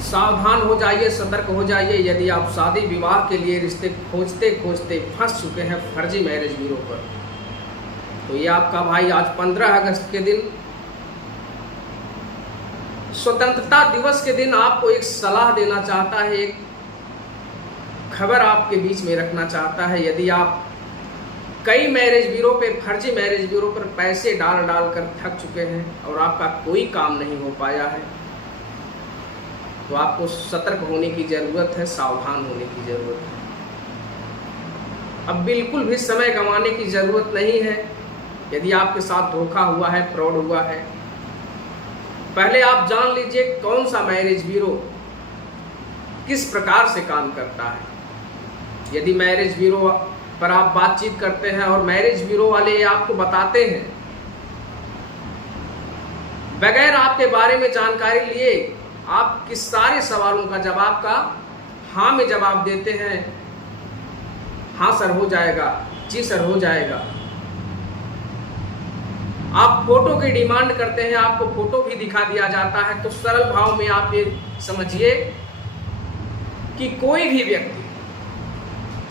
सावधान हो जाइए, सतर्क हो जाइए। यदि आप शादी विवाह के लिए रिश्ते खोजते खोजते फंस चुके हैं फर्जी मैरिज ब्यूरो पर, तो ये आपका भाई आज 15 अगस्त के दिन, स्वतंत्रता दिवस के दिन आपको एक सलाह देना चाहता है, एक खबर आपके बीच में रखना चाहता है। यदि आप कई मैरिज ब्यूरो पे, फर्जी मैरिज ब्यूरो पर पैसे डाल डाल कर थक चुके हैं और आपका कोई काम नहीं हो पाया है, तो आपको सतर्क होने की ज़रूरत है, सावधान होने की ज़रूरत है। अब बिल्कुल भी समय गंवाने की ज़रूरत नहीं है। यदि आपके साथ धोखा हुआ है, फ्रॉड हुआ है, पहले आप जान लीजिए कौन सा मैरिज ब्यूरो किस प्रकार से काम करता है। यदि मैरिज ब्यूरो पर आप बातचीत करते हैं और मैरिज ब्यूरो वाले आपको बताते हैं, बगैर आपके बारे में जानकारी लिए आपके सारे सवालों का जवाब का हाँ में जवाब देते हैं, हाँ सर हो जाएगा, जी सर हो जाएगा। आप फोटो की डिमांड करते हैं, आपको फोटो भी दिखा दिया जाता है। तो सरल भाव में आप ये समझिए कि कोई भी व्यक्ति,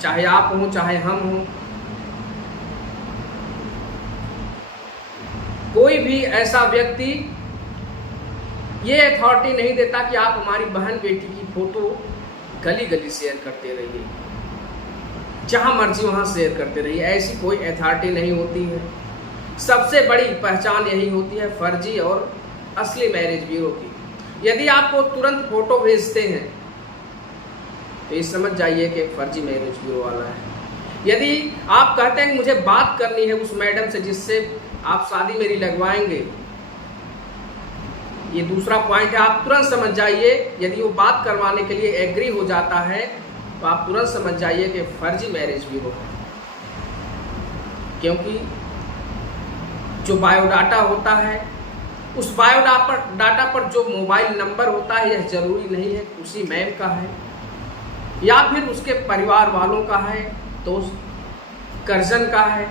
चाहे आप हो चाहे हम हो, कोई भी ऐसा व्यक्ति ये अथॉरिटी नहीं देता कि आप हमारी बहन बेटी की फोटो गली गली शेयर करते रहिए, जहां मर्जी वहां शेयर करते रहिए। ऐसी कोई अथॉरिटी नहीं होती है। सबसे बड़ी पहचान यही होती है फर्जी और असली मैरिज ब्यूरो की। यदि आपको तुरंत फोटो भेजते हैं तो ये समझ जाइए कि फर्जी मैरिज ब्यूरो वाला है। यदि आप कहते हैं कि मुझे बात करनी है उस मैडम से जिससे आप शादी मेरी लगवाएंगे, ये दूसरा पॉइंट है, आप तुरंत समझ जाइए। यदि वो बात करवाने के लिए एग्री हो जाता है तो आप तुरंत समझ जाइए कि फर्जी मैरिज ब्यूरो है। क्योंकि जो बायोडाटा होता है, उस बायोडाटा पर जो मोबाइल नंबर होता है, यह जरूरी नहीं है उसी मैम का है या फिर उसके परिवार वालों का है, दोस्त कर्जन का है,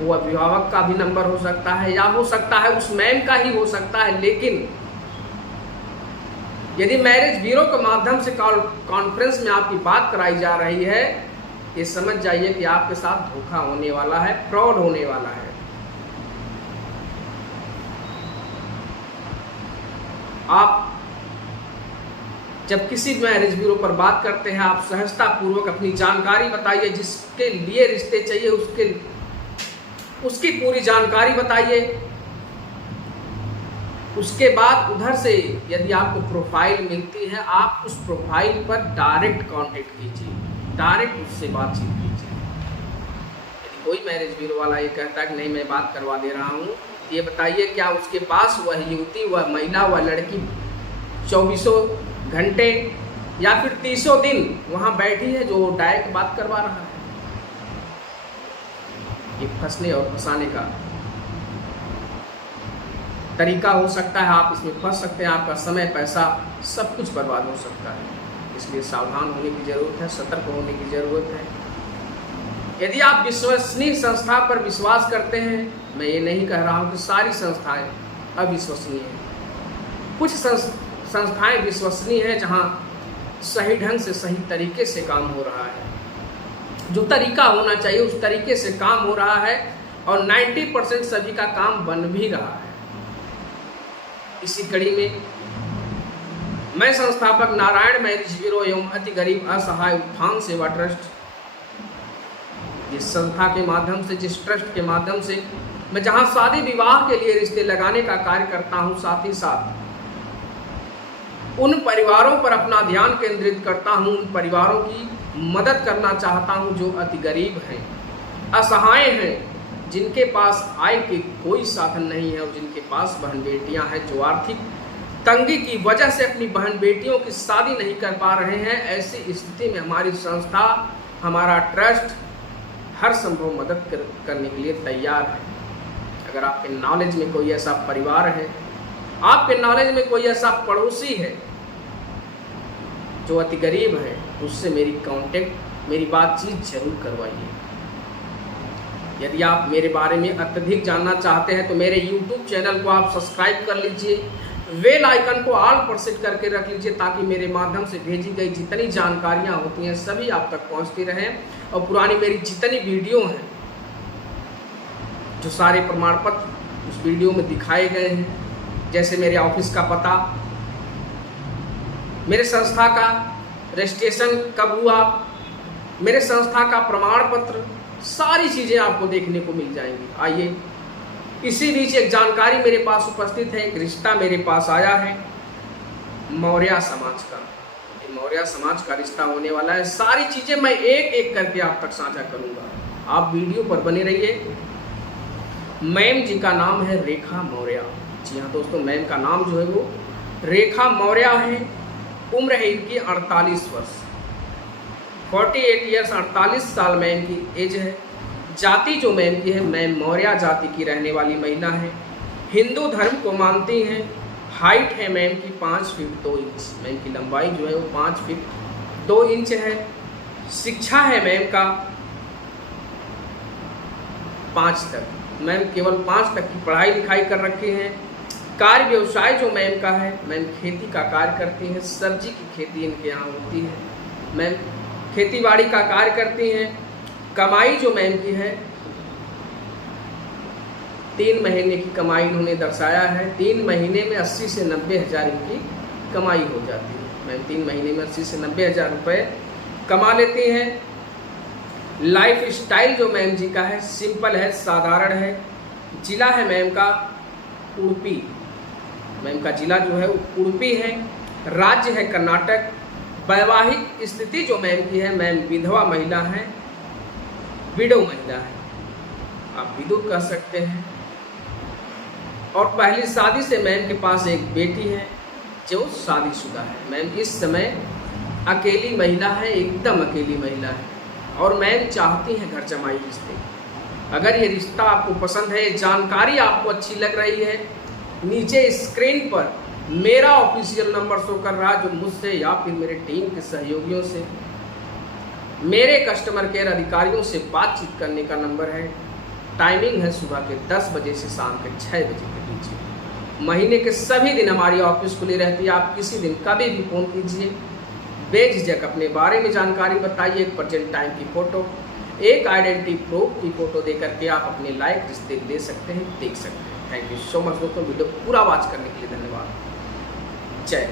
वो अभिभावक का भी नंबर हो सकता है या हो सकता है उस मैम का ही हो सकता है। लेकिन यदि मैरिज ब्यूरो के माध्यम से कॉन्फ्रेंस में आपकी बात कराई जा रही है, ये समझ जाइए कि आपके साथ धोखा होने वाला है, फ्रॉड होने वाला है। आप जब किसी मैरिज ब्यूरो पर बात करते हैं, आप सहजता पूर्वक अपनी जानकारी बताइए, जिसके लिए रिश्ते चाहिए उसकी पूरी जानकारी बताइए। उसके बाद उधर से यदि आपको प्रोफाइल मिलती है, आप उस प्रोफाइल पर डायरेक्ट कांटेक्ट कीजिए, डायरेक्ट उससे बातचीत कीजिए। यदि कोई मैरिज ब्यूरो वाला ये कहता है कि नहीं मैं बात करवा दे रहा हूँ, ये बताइए क्या उसके पास वह युवती, वह महिला, वह लड़की 24 घंटे या फिर 30 दिन वहाँ बैठी है जो डायरेक्ट बात करवा रहा है? ये फंसने और फंसाने का तरीका हो सकता है। आप इसमें फंस सकते हैं, आपका समय, पैसा सब कुछ बर्बाद हो सकता है। इसलिए सावधान होने की ज़रूरत है, सतर्क होने की ज़रूरत है। यदि आप विश्वसनीय संस्था पर विश्वास करते हैं, मैं ये नहीं कह रहा हूँ कि सारी संस्थाएं अविश्वसनीय हैं। कुछ संस्थाएं विश्वसनीय हैं जहाँ सही ढंग से, सही तरीके से काम हो रहा है, जो तरीका होना चाहिए उस तरीके से काम हो रहा है और 90% सभी का काम बन भी रहा है। इसी कड़ी में मैं संस्थापक नारायण मैरिज ब्यूरो एवं अति गरीब असहाय उत्थान सेवा ट्रस्ट, जिस संस्था के माध्यम से, जिस ट्रस्ट के माध्यम से मैं जहां शादी विवाह के लिए रिश्ते लगाने का कार्य करता हूं, साथ ही साथ उन परिवारों पर अपना ध्यान केंद्रित करता हूं, उन परिवारों की मदद करना चाहता हूं जो अति गरीब हैं, असहाय हैं, जिनके पास आय के कोई साधन नहीं है और जिनके पास बहन बेटियां हैं जो आर्थिक तंगी की वजह से अपनी बहन बेटियों की शादी नहीं कर पा रहे हैं। ऐसी स्थिति में हमारी संस्था, हमारा ट्रस्ट हर संभव मदद करने के लिए तैयार है। अगर आपके नॉलेज में कोई ऐसा परिवार है, आपके नॉलेज में कोई ऐसा पड़ोसी है जो अति गरीब है, उससे मेरी बातचीत जरूर करवाइए। यदि आप मेरे बारे में अत्यधिक जानना चाहते हैं तो मेरे YouTube चैनल को आप सब्सक्राइब कर लीजिए, बेल आइकन को ऑल पर सेट करके रख लीजिए ताकि मेरे माध्यम से भेजी गई जितनी जानकारियाँ होती हैं सभी आप तक पहुँचती रहें। और पुरानी मेरी जितनी वीडियो हैं, जो सारे प्रमाण पत्र उस वीडियो में दिखाए गए हैं, जैसे मेरे ऑफिस का पता, मेरे संस्था का रजिस्ट्रेशन कब हुआ, मेरे संस्था का प्रमाण पत्र, सारी चीज़ें आपको देखने को मिल जाएंगी। आइए, इसी बीच एक जानकारी मेरे पास उपस्थित है, एक रिश्ता मेरे पास आया है मौर्य समाज का। ये मौर्य समाज का रिश्ता होने वाला है। सारी चीज़ें मैं एक एक करके आप तक साझा करूंगा, आप वीडियो पर बने रहिए। मैम जी का नाम है रेखा मौर्य। जी हाँ दोस्तों, मैम का नाम जो है वो रेखा मौर्य है। उम्र है इनकी 48 वर्ष, 48 ईयर्स, 48 साल मैम की एज है। जाति जो मैम की है, मैम मौर्य जाति की रहने वाली महिला है। हिंदू धर्म को मानती हैं। हाइट है मैम की 5 फीट 2 इंच। मैम की लंबाई जो है वो 5 फीट 2 इंच है। शिक्षा है मैम का 5 तक। मैम केवल 5 तक की पढ़ाई लिखाई कर रखी है। कार्य व्यवसाय जो मैम का है, मैम खेती का कार्य करती हैं। सब्जी की खेती इनके यहाँ होती है। मैम खेतीबाड़ी का कार्य करती हैं। कमाई जो मैम की है 3 महीने की कमाई इन्होंने दर्शाया है। 3 महीने में 80 से 90 हज़ार इनकी कमाई हो जाती है। मैम 3 महीने में 80 से 90 हज़ार रुपये कमा लेती हैं। लाइफ स्टाइल जो मैम जी का है सिंपल है, साधारण है। जिला है मैम का उडुपी। मैम का जिला जो है वो उडुपी है। राज्य है कर्नाटक। वैवाहिक स्थिति जो मैम की है, मैम विधवा महिला है, विडो महिला है, आप विदुर कह सकते हैं। और पहली शादी से मैम के पास एक बेटी है जो शादीशुदा है। मैम इस समय अकेली महिला है, एकदम अकेली महिला है। और मैम चाहती हैं घर जमाई रिश्ते। अगर ये रिश्ता आपको पसंद है, जानकारी आपको अच्छी लग रही है, नीचे स्क्रीन पर मेरा ऑफिशियल नंबर शो कर रहा है, जो मुझसे या फिर मेरे टीम के सहयोगियों से, मेरे कस्टमर केयर अधिकारियों से बातचीत करने का नंबर है। टाइमिंग है सुबह के 10 बजे से शाम के 6 बजे के बीच में। महीने के सभी दिन हमारी ऑफिस खुली रहती है। आप किसी दिन कभी भी फ़ोन कीजिए, बेझिझक अपने बारे में जानकारी बताइए। एक प्रेजेंट टाइम की फ़ोटो, एक आइडेंटिटी प्रूफ की फ़ोटो दे करके आप अपने लाइक रिश्ते ले सकते हैं, देख सकते हैं। थैंक यू सो मच दोस्तों, वीडियो पूरा वॉच करने के लिए धन्यवाद। जय